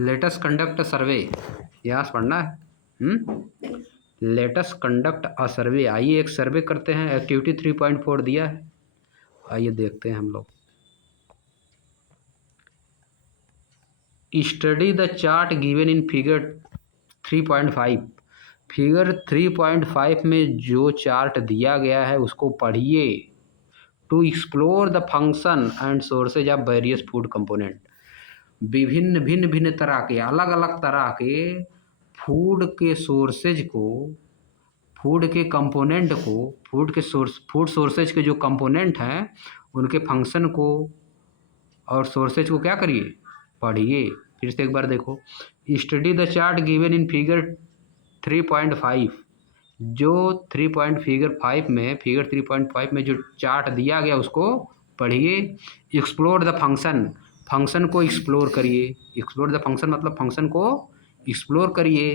Latus conduct सर्वे, यहाँ से पढ़ना है। लेटस कंडक्ट अ सर्वे, आइए एक सर्वे करते हैं। एक्टिविटी 3.4 दिया है, आइए देखते हैं हम लोग। Study the chart given in figure 3.5। Figure 3.5 में जो चार्ट दिया गया है उसको पढ़िए। To explore the function and sources of various food component. भिन्न भिन्न तरह के, अलग अलग तरह के फूड के सोर्सेज को, फूड के कंपोनेंट को, फूड सोर्सेज के जो कंपोनेंट हैं उनके फंक्शन को और सोर्सेज को क्या करिए, पढ़िए। फिर से एक बार देखो। Study the chart given in figure 3.5। जो फिगर 3.5 में जो चार्ट दिया गया उसको पढ़िए। एक्सप्लोर द फंक्शन, फंक्शन को एक्सप्लोर करिए। एक्सप्लोर द फंक्शन मतलब फंक्शन को एक्सप्लोर करिए।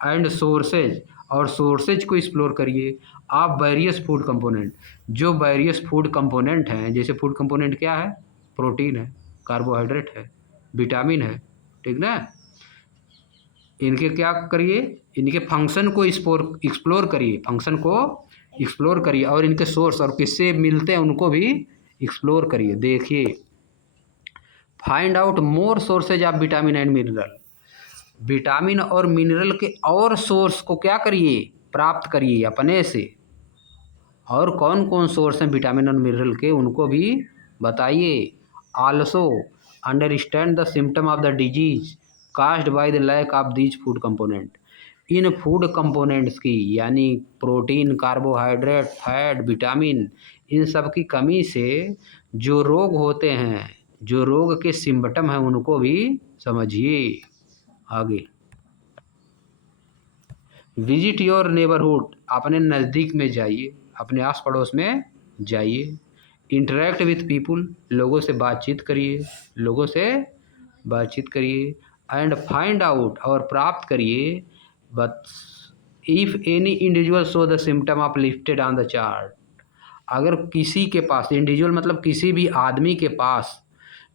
एंड सोर्सेज, और सोर्सेज को एक्सप्लोर करिए। आप वेरियस फूड कंपोनेंट, जो वेरियस फूड कंपोनेंट हैं, जैसे फूड कंपोनेंट क्या है, प्रोटीन है, कार्बोहाइड्रेट है, विटामिन है, ठीक ना। इनके क्या करिए, इनके फंक्शन को एक्सप्लोर करिए, फंक्शन को एक्सप्लोर करिए। और इनके सोर्स और किससे मिलते हैं उनको भी एक्सप्लोर करिए। देखिए, find out more sources of vitamin and mineral. Vitamin और मिनरल के और सोर्स को क्या करिए, प्राप्त करिए अपने से। और कौन कौन सोर्स हैं विटामिन और मिनरल के, उनको भी बताइए। Also understand the symptom of the disease caused by the lack of these food component. इन फूड कंपोनेंट्स की, यानी प्रोटीन, कार्बोहाइड्रेट, फैट, विटामिन, इन सब की कमी से जो रोग होते हैं, जो रोग के सिम्टम हैं, उनको भी समझिए। आगे, विजिट योर नेबरहुड, अपने नज़दीक में जाइए, अपने आस पड़ोस में जाइए। इंटरेक्ट विथ पीपुल, लोगों से बातचीत करिए, लोगों से बातचीत करिए। एंड फाइंड आउट, और प्राप्त करिए, but if any individual show the symptom of listed on the chart. अगर किसी के पास, इंडिविजुअल मतलब किसी भी आदमी के पास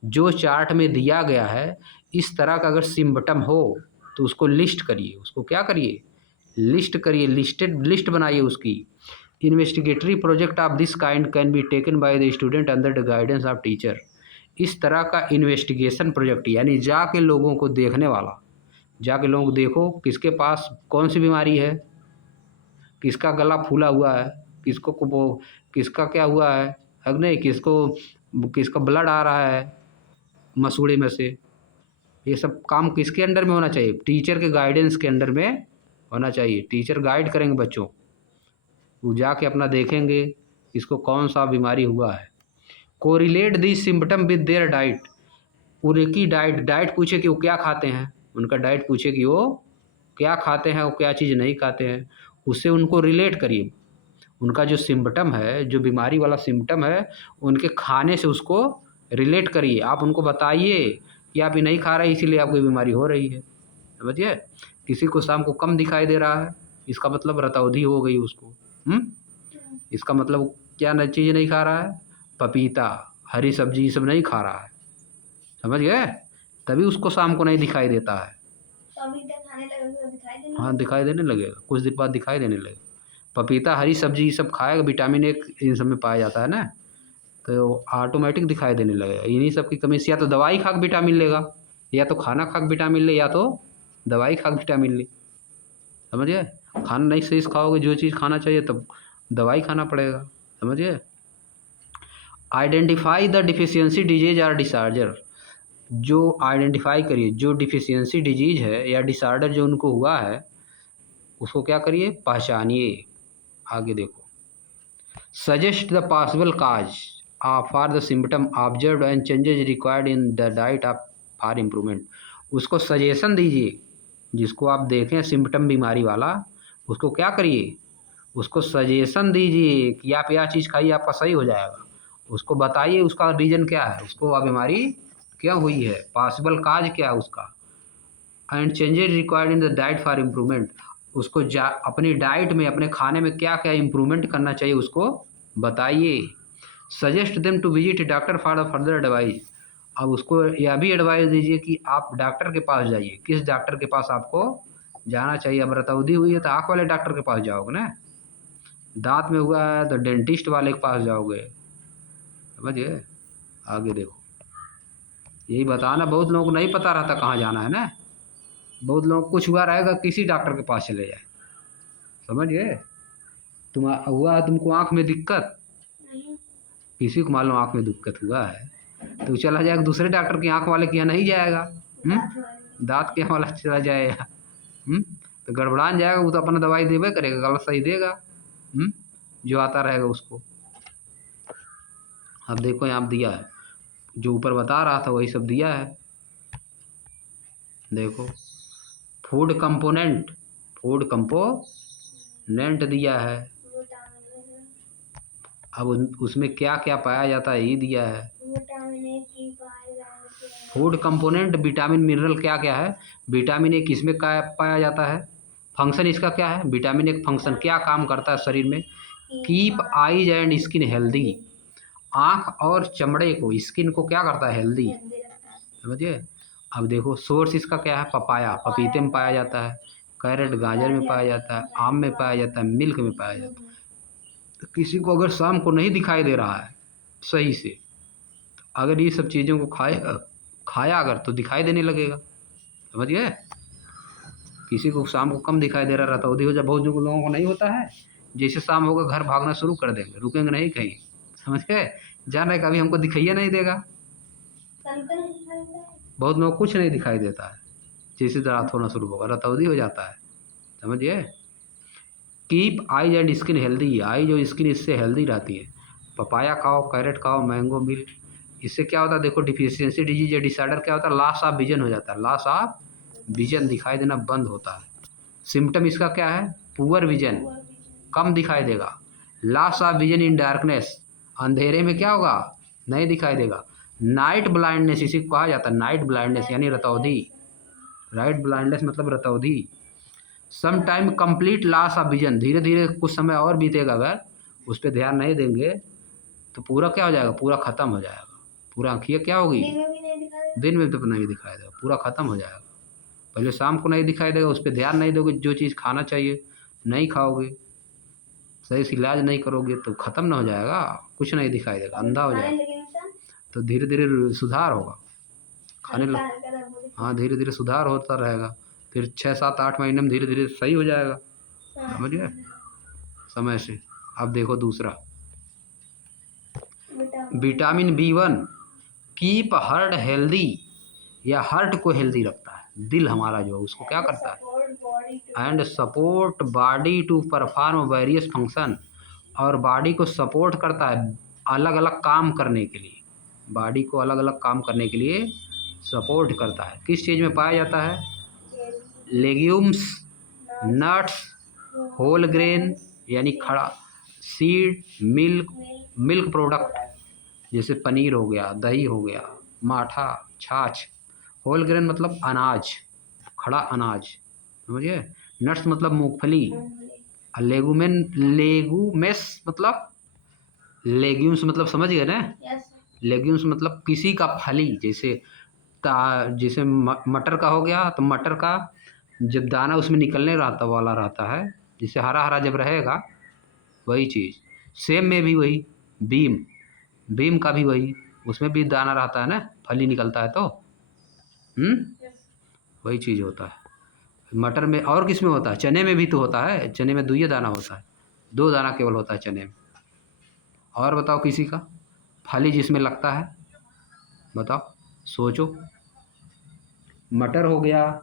जो चार्ट में दिया गया है इस तरह का अगर सिम्टम हो तो उसको लिस्ट करिए। उसको क्या करिए, लिस्ट करिए, लिस्ट बनाइए उसकी। Investigatory project of this kind can be taken by the student under the guidance of teacher. इस तरह का इन्वेस्टिगेशन प्रोजेक्ट, यानी जाके लोगों को देखने वाला, जाके लोगों को देखो किसके पास कौन सी बीमारी है, किसका गला फूला हुआ है, किसका क्या हुआ है नहीं, किसका ब्लड आ रहा है मसूड़े में से। ये सब काम किसके अंडर में होना चाहिए, टीचर के गाइडेंस के अंडर में होना चाहिए। टीचर गाइड करेंगे बच्चों, वो जाके अपना देखेंगे इसको कौन सा बीमारी हुआ है। Correlate this symptom with their diet, उनकी डाइट पूछे कि वो क्या खाते हैं, उनका डाइट पूछे कि वो क्या खाते हैं, वो क्या चीज़ नहीं खाते हैं, उससे उनको रिलेट करिए। उनका जो सिम्टम है, जो बीमारी वाला सिम्टम है, उनके खाने से उसको रिलेट करिए। आप उनको बताइए कि आप ये नहीं खा रहे इसीलिए आपको बीमारी हो रही है, समझिए। किसी को शाम को कम दिखाई दे रहा है, इसका मतलब रतौंधी हो गई उसको। इसका मतलब क्या चीज़ नहीं खा रहा है, पपीता, हरी सब्जी, ये सब नहीं खा रहा है, समझ गए। तभी उसको शाम को नहीं दिखाई देता है। हाँ, दिखाई देने लगेगा, कुछ दिन बाद दिखाई देने लगेगा। पपीता, हरी सब्जी, ये सब खाएगा, विटामिन ए इन सब में पाया जाता है ना, तो ऑटोमेटिक दिखाई देने लगेगा। इन्हीं सब की कमी से या तो दवाई खा के विटामिन लेगा, या तो खाना खा के विटामिन ले, या तो दवाई खा के विटामिन ले, समझिए। खाना नहीं सही से खाओगे, जो चीज़ खाना चाहिए तब दवाई खाना पड़ेगा, समझिए। आइडेंटिफाई द डिफिशियंसी डिजीज और डिसऑर्डर, जो आइडेंटिफाई करिए, जो डिफिशियंसी डिजीज है या डिसऑर्डर जो उनको हुआ है उसको क्या करिए, पहचानिए। आगे देखो, suggest the possible cause for the symptom observe and changes required in the diet for improvement. उसको सजेशन दीजिए, जिसको आप देखें सिम्टम बीमारी वाला, उसको क्या करिए, उसको सजेशन दीजिए कि आप यह चीज़ खाइए आपका सही हो जाएगा। उसको बताइए उसका रीज़न क्या है, उसको वह बीमारी क्यों हुई है, पॉसिबल काज क्या है उसका। And changes required in the diet for improvement, उसको अपनी डाइट में, अपने खाने में क्या क्या इम्प्रूवमेंट करना चाहिए उसको बताइए। Suggest them to visit doctor for the further advice, अब उसको यह भी एडवाइस दीजिए कि आप डॉक्टर के पास जाइए। किस डॉक्टर के पास आपको जाना चाहिए? अब रतौंधी हुई है तो आँख वाले डॉक्टर के पास जाओगे ना, दाँत में हुआ है तो डेंटिस्ट वाले के पास जाओगे, समझिए। आगे देखो, यही बताना, बहुत लोगों को नहीं पता रहता कहाँ जाना है ना, बहुत लोगों को कुछ हुआ रहेगा किसी डॉक्टर के पास चले जाए, समझ गए। तुम हुआ है तुमको आँख में दिक्कत, किसी को मालूम आँख में दिक्कत हुआ है तो चला जाएगा दूसरे डॉक्टर की, आँख वाले के यहाँ नहीं जाएगा, दाँत के यहाँ वाला चला जाएगा, तो गड़बड़ान जाएगा। वो तो अपना दवाई देवे करेगा, गलत सही देगा, जो आता रहेगा उसको। अब देखो यहाँ दिया है, जो ऊपर बता रहा था वही सब दिया है, देखो फूड कंपोनेंट दिया है। अब उसमें क्या क्या पाया जाता है ये दिया है। फूड कंपोनेंट विटामिन मिनरल क्या क्या है। विटामिन ए किसमें पाया जाता है, फंक्शन इसका क्या है, विटामिन ए फंक्शन क्या काम करता है शरीर में, keep eyes and skin healthy, आँख और चमड़े को, स्किन को क्या करता है, हेल्दी, समझिए। अब देखो सोर्स इसका क्या है, पपाया, पपीते में पाया जाता है, कैरेट गाजर में पाया जाता है, आम में पाया जाता है, मिल्क में पाया जाता है। तो किसी को अगर शाम को नहीं दिखाई दे रहा है सही से, अगर ये सब चीज़ों को खाया अगर तो दिखाई देने लगेगा, समझ गए। किसी को शाम को कम दिखाई दे रहा रहता है, हो जा, बहुत जो लोगों को नहीं होता है, जैसे शाम होगा घर भागना शुरू कर देंगे, रुकेंगे नहीं कहीं, समझ गए। जाना है कभी हमको दिखाइए नहीं देगा, बहुत लोगों को कुछ नहीं दिखाई देता है, जैसे रात होना शुरू होगा रतौंधी हो जाता है, समझिए। Keep eyes and skin healthy, eyes और स्किन इससे हेल्दी रहती है। पपाया खाओ, कैरेट खाओ, मैंगो मिल्क, इससे क्या होता है देखो, डिफिशियंसी डिजीज या डिसऑर्डर क्या होता है, लॉस ऑफ विजन हो जाता है, लॉस ऑफ विजन, दिखाई देना बंद होता है। सिम्टम इसका क्या है, पुअर विजन, कम दिखाई देगा। Loss of vision in darkness, अंधेरे में क्या होगा, नहीं दिखाई देगा। नाइट ब्लाइंडनेस, इसी को कहा जाता है नाइट ब्लाइंडनेस, यानी रतौंधी, राइट ब्लाइंडनेस मतलब रतौंधी। Some time complete loss of vision, धीरे धीरे कुछ समय और बीतेगा, अगर उस पर ध्यान नहीं देंगे तो पूरा क्या हो जाएगा, पूरा ख़त्म हो जाएगा, पूरा आँखियाँ क्या होगी, दिन में तो नहीं दिखाई देगा, पूरा ख़त्म हो जाएगा। पहले शाम को नहीं दिखाई देगा, उस पर ध्यान नहीं दोगे, जो चीज़ खाना चाहिए नहीं खाओगे, सही से इलाज नहीं करोगे तो ख़त्म ना हो जाएगा, कुछ नहीं दिखाई देगा, अंधा हो जाएगा। तो धीरे धीरे सुधार होगा, खाने लग, हाँ धीरे धीरे सुधार होता रहेगा, फिर 6, 7, 8 महीने में धीरे धीरे सही हो जाएगा, समझ गए, समय से। अब देखो दूसरा, vitamin B1 keep heart healthy, या हार्ट को हेल्दी रखता है, दिल हमारा जो है उसको क्या करता है, and support body to perform various function, और बॉडी को सपोर्ट करता है अलग अलग काम करने के लिए, बॉडी को अलग अलग काम करने के लिए सपोर्ट करता है। किस चीज़ में पाया जाता है, लेग्यूम्स, नट्स, होल ग्रेन यानी खड़ा, सीड, मिल्क प्रोडक्ट जैसे पनीर हो गया, दही हो गया, माठा, छाछ, होल ग्रेन मतलब अनाज, खड़ा अनाज, समझिए। नट्स मतलब मूंगफली, लेगूमेस मतलब लेग्यूम्स मतलब समझ गए ना, लेग्यूम्स मतलब किसी का फली, जैसे मटर का हो गया तो मटर का जब दाना उसमें निकलने वाला रहता है, जिससे हरा हरा जब रहेगा, वही चीज़। सेम में भी वही, बीम का भी वही, उसमें भी दाना रहता है ना, फली निकलता है तो वही चीज़ होता है। मटर में और किस में होता है, चने में भी तो होता है, चने में 2 दाना होता है, 2 दाना केवल होता है चने में। और बताओ किसी का फली जिसमें लगता है, बताओ, सोचो। मटर हो गया,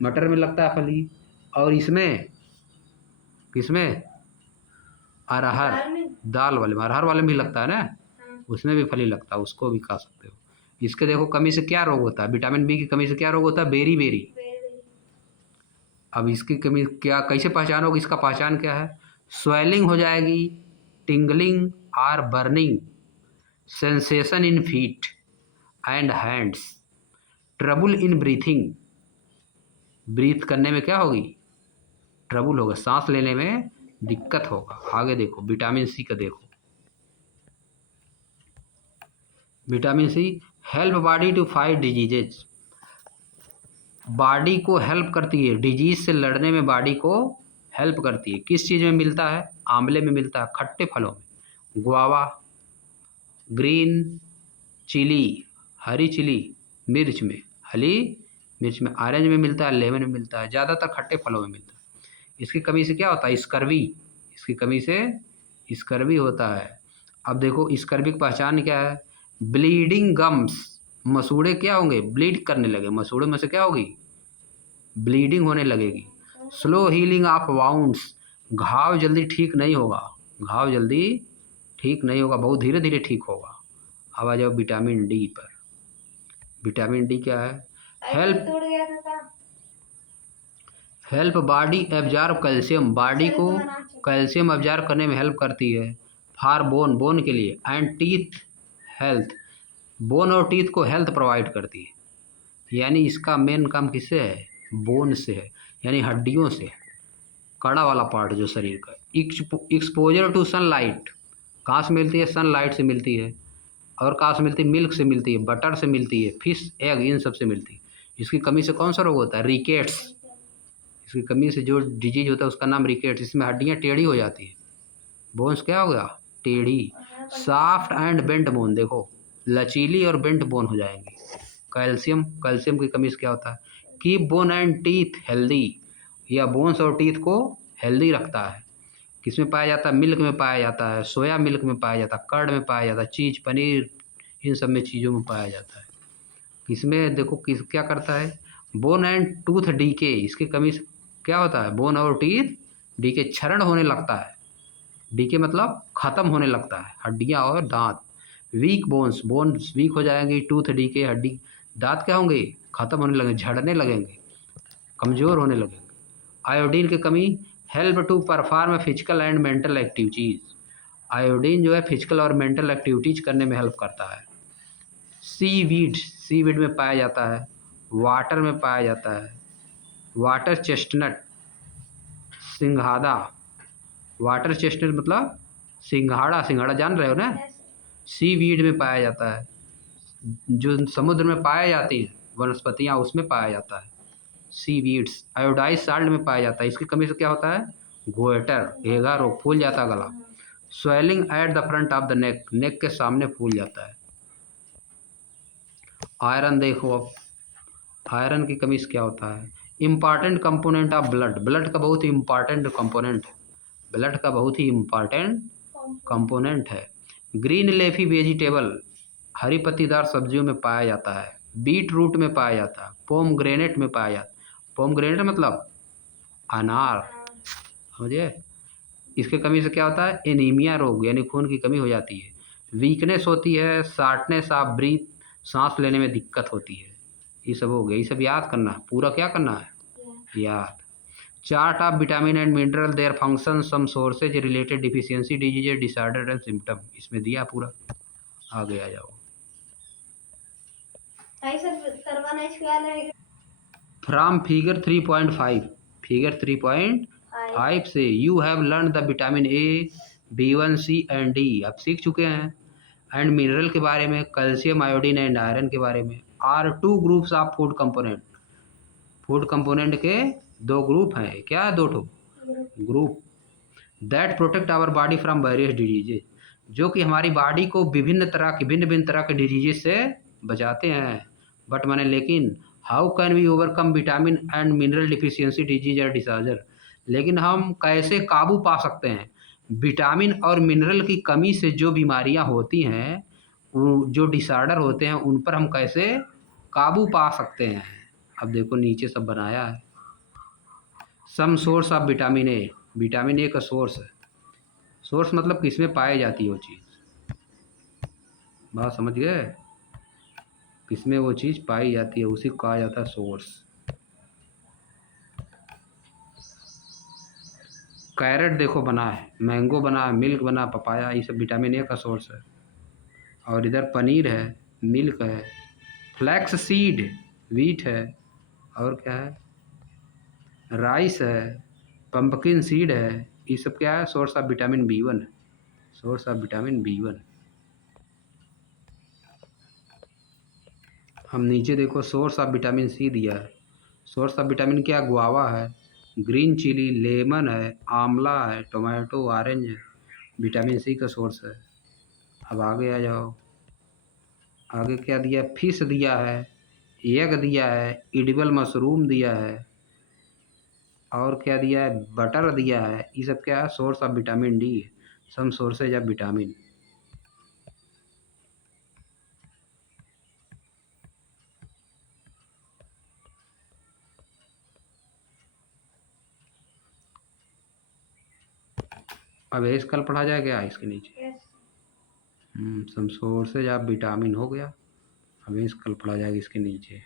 मटर में लगता है फली, और इसमें किसमें, अरहर, दाल वाले में, अरहर वाले में भी लगता है ना, उसमें भी फली लगता है, उसको भी खा सकते हो। इसके देखो कमी से क्या रोग होता है, विटामिन बी की कमी से क्या रोग होता है, बेरी। अब इसकी कमी क्या, कैसे पहचान होगी, इसका पहचान क्या है, स्वेलिंग हो जाएगी, टिंगलिंग और burning, sensation in feet and hands, trouble in breathing, breath करने में क्या होगी, ट्रबल होगा, सांस लेने में दिक्कत होगा। आगे देखो विटामिन सी का देखो, vitamin C help body to fight diseases, body को हेल्प करती है, डिजीज से लड़ने में बॉडी को हेल्प करती है। किस चीज़ में मिलता है? आंवले में मिलता है, खट्टे फलों में, गुआवा, ग्रीन चिली, हरी चिली मिर्च में, हरी मिर्च में, ऑरेंज में मिलता है, लेमन में मिलता है, ज़्यादातर खट्टे फलों में मिलता है। इसकी कमी से क्या होता है? स्कर्वी, इसकी कमी से स्कर्वी होता है। अब देखो स्कर्वी की पहचान क्या है? ब्लीडिंग गम्स, मसूड़े क्या होंगे? ब्लीड करने लगे, मसूड़े में से क्या होगी? ब्लीडिंग होने लगेगी। स्लो हीलिंग ऑफ वाउंड्स, घाव जल्दी ठीक नहीं होगा, घाव जल्दी ठीक नहीं होगा, बहुत धीरे धीरे ठीक होगा। अब आ जाओ विटामिन डी पर। विटामिन डी क्या है? Help body absorb calcium, body को कैल्शियम एब्जॉर्ब करने में हेल्प करती है। फॉर बोन, बोन के लिए, एंड टीथ हेल्थ, बोन और टीथ को हेल्थ प्रोवाइड करती है। यानी इसका मेन काम किससे है? बोन से है, यानी हड्डियों से, कड़ा वाला पार्ट जो शरीर का। एक्सपोजर टू सनलाइट, कहाँ से मिलती है? सनलाइट से मिलती है। और कहाँ से मिलती है? मिल्क से मिलती है, बटर से मिलती है, फिश, एग, इन सब से मिलती है। इसकी कमी से कौन सा रोग होता है? रिकेट्स, इसकी कमी से जो डिजीज होता है उसका नाम रिकेट्स। इसमें हड्डियाँ टेढ़ी हो जाती है, बोन्स क्या हो गया? टेढ़ी। सॉफ्ट एंड बेंट बोन, देखो लचीली और बेंट बोन हो जाएंगी। कैल्शियम, कैल्शियम की कमी से क्या होता है? Keep bone and teeth healthy, या बोन्स और टीथ को हेल्दी रखता है। किसमें पाया जाता है? मिल्क में पाया जाता है, सोया मिल्क में पाया जाता है, कर्ड में पाया जाता है, चीज़, पनीर, इन सब में चीज़ों में पाया जाता है। इसमें देखो किस क्या करता है? बोन एंड टूथ डीके, इसकी कमी से क्या होता है? बोन और टीथ डीके, क्षरण होने लगता है। डीके मतलब ख़त्म होने लगता है, हड्डियाँ और दांत। वीक बोन्स, बोन्स वीक हो जाएंगे, टूथ डीके, हड्डी, दांत क्या होंगे? ख़त्म होने लगेंगे, झड़ने लगेंगे, कमज़ोर होने लगेंगे। आयोडीन की कमी help to perform physical and mental activities, iodine जो है फिजिकल और मेंटल एक्टिविटीज़ करने में हेल्प करता है। सीवीड, सीवीड में पाया जाता है, वाटर में पाया जाता है, वाटर चेस्टनट, सिंघाड़ा, वाटर चेस्टनट मतलब सिंघाड़ा, सिंघाड़ा जान रहे हो ना? सीवीड में पाया जाता है, जो समुद्र में पाया जाती है वनस्पतियाँ, उसमें पाया जाता है सीवीड्स। आयोडाइज साल्ट में पाया जाता है। इसकी कमी से क्या होता है? गोइटर, घेगा रोग, फूल जाता है गला। Swelling at the front of the neck, neck के सामने फूल जाता है। आयरन देखो, अब आयरन की कमी से क्या होता है? Important component of blood, blood का बहुत ही इम्पॉर्टेंट कंपोनेंट है, ब्लड का बहुत ही इम्पॉर्टेंट कंपोनेंट है। ग्रीन लेफी वेजिटेबल, हरी पत्तीदार सब्जियों में पाया जाता है। बीट रूट में पाया जाता है, पोम ग्रेनेट में पाया जाता है, पोम ग्रेनेट मतलब अनार, समझिए। इसके कमी से क्या होता है? एनीमिया रोग, यानी खून की कमी हो जाती है। वीकनेस होती है, शार्टनेस ऑफ ब्रीथ, सांस लेने में दिक्कत होती है। ये सब हो गया, ये सब याद करना है, पूरा क्या करना है? याद। Chart of vitamin and mineral, their function, some sources, related deficiency, disease, disorder and symptom, इसमें दिया पूरा। आगे आ जाओ। फ्रॉम फिगर 3.5, फिगर 3.5 से you have learn the vitamin A, B1, C and D, आप सीख चुके हैं। एंड मिनरल के बारे में, कैल्शियम, आयोडीन एंड आयरन के बारे में। Are two groups of food component, food component के दो ग्रुप हैं, क्या? दो ठो group. That protect our body from various diseases, जो कि हमारी बॉडी को विभिन्न तरह की, भिन्न भिन्न तरह के डिजीजेज से बचाते हैं। बट माने लेकिन, how can we overcome vitamin and mineral deficiency, disease और डिसऑर्डर, लेकिन हम कैसे काबू पा सकते हैं विटामिन और मिनरल की कमी से जो बीमारियां होती हैं, जो डिसऑर्डर होते हैं, उन पर हम कैसे काबू पा सकते हैं? अब देखो नीचे सब बनाया है। Some source of vitamin A, vitamin A का सोर्स है, सोर्स मतलब किसमें पाई जाती है वो चीज़, बात समझ गए? किसमें वो चीज़ पाई जाती है, उसी को कहा जाता है सोर्स। कैरेट देखो बना है, मैंगो बना है, मिल्क बना, पपाया, ये सब विटामिन ए का सोर्स है। और इधर पनीर है, मिल्क है, फ्लैक्स सीड, वीट है, और क्या है? राइस है, पंपकिन सीड है, ये सब क्या है? Source of vitamin B1, source of vitamin B1। हम नीचे देखो सोर्स ऑफ विटामिन सी दिया है। सोर्स ऑफ विटामिन क्या? गुआवा है, ग्रीन चिली, लेमन है, आंवला है, टोमेटो, ऑरेंज है, विटामिन सी का सोर्स है। अब आगे आ जाओ, आगे क्या दिया? फिश दिया है, एग दिया है, एडिबल मशरूम दिया है, और क्या दिया है? बटर दिया है। ये सब क्या है? सोर्स ऑफ विटामिन डी है, सम सोर्सेज ऑफ विटामिन। अब एस कल पढ़ा जाए क्या इसके नीचे? सम सोर्सेज ऑफ विटामिन हो गया। अब इस कल पढ़ा जाएगा इसके नीचे।